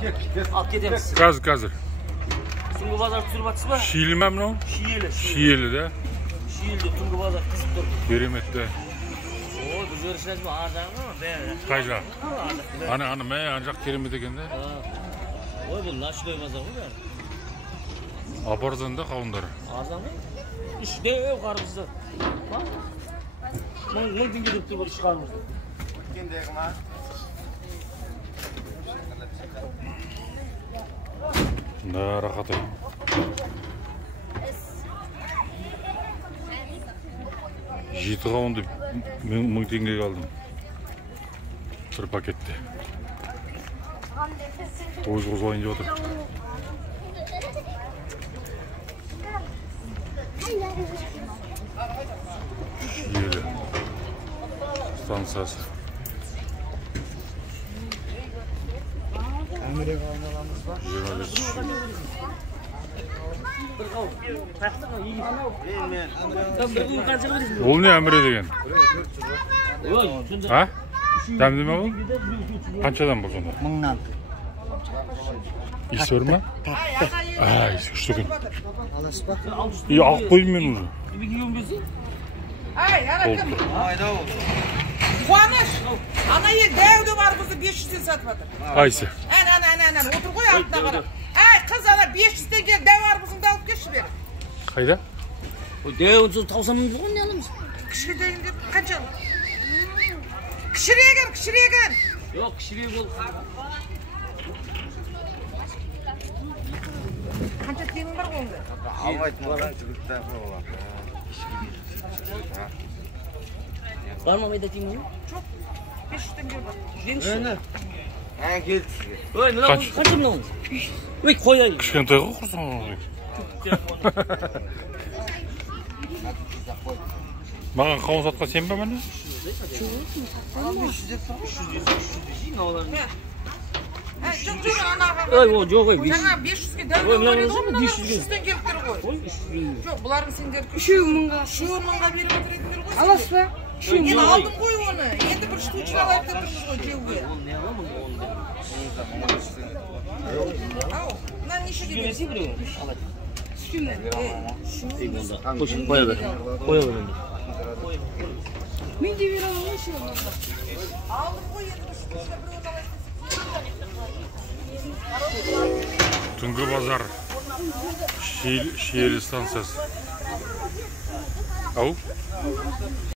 Alып кетеміз. Қазір. Түнгі базар түсіріп жатсыз ба? Шиелі ме мынау? Шиелі да? Шиеліде түнгі базар қызып тұр. Кереметті. Ой, біз өрішінәз ба? Ар жағы ма? Қай жақ? Ана мә, ана жақ керемет екен да? Ой, бұл ночной базар ғой бәрі. Апардан да қауындары. Арзан ғой? Үшдеу қарбызды. Мың теңге деп тұр үш қарбызды. Өткендегі ма? Да, рахат ай. Жеті қауынды 1000 теңгеге алдым. Bir pakette. Toz қозғайын деп отыр. Шиелі станциясы. Әмірек алыналамыз ба? 25. Ол не әміре деген? А? Дәмді ме бұл? Қаншадан бұл сонда? 1000-нан. Иіс бар ма? Иіс күшті екен. Аласыз ба? Алып қойдым мен уже. Ай, аракым. Айда ол. Қуаныш. Ана ел дәуді бар қызы 500-ден сатып жатыр. Айсы. Ән, отыр ғой артына қарап. Ай, қыз ана 500-ден кел дәу арбызыңды алып келші бер. Қайда? Дәуін сол таусамын ғой не аламыз? Кішкентайын деп қанша? Кішіреген. Жоқ, кішірек бол. Қанша теңің бар қолыңда? Алмайтын болған жігіттер болар. Бар ма майда теңің? Жоқ, 500-ден кел бар. Келді сізге. Ой, мынау қанша мынау? Ой, қойайын. Кішкентай ғой құрсын. Маған қауын сатқа сен ба мәне? Жоқ, анаға. Ой, жоқ, ой. Жаңа 500-ге дәу Ой, мынау бар еді ғой, мына 500-ге. 300-ден келіп тұр ғой. Ой, 300. Жоқ, бұлардың сендер 3-1000-ға. 3-1000-ға беріп отыр едіңдер ғой. Аласыз ба? Мен алдым ғой оны. Енді бір штучка алайық деп тұрмыз ғой жеуге. Ол не аламын оны? Ау, мына нешеге Берсей берсей? біреу. Алайын. Сүтіме. Қоя бер енді. Мен де бере аламын ше. Алдым ғой енді бір штучка біреуін алайық десек. Түнгі базар. Шиелі станциясы. Ау?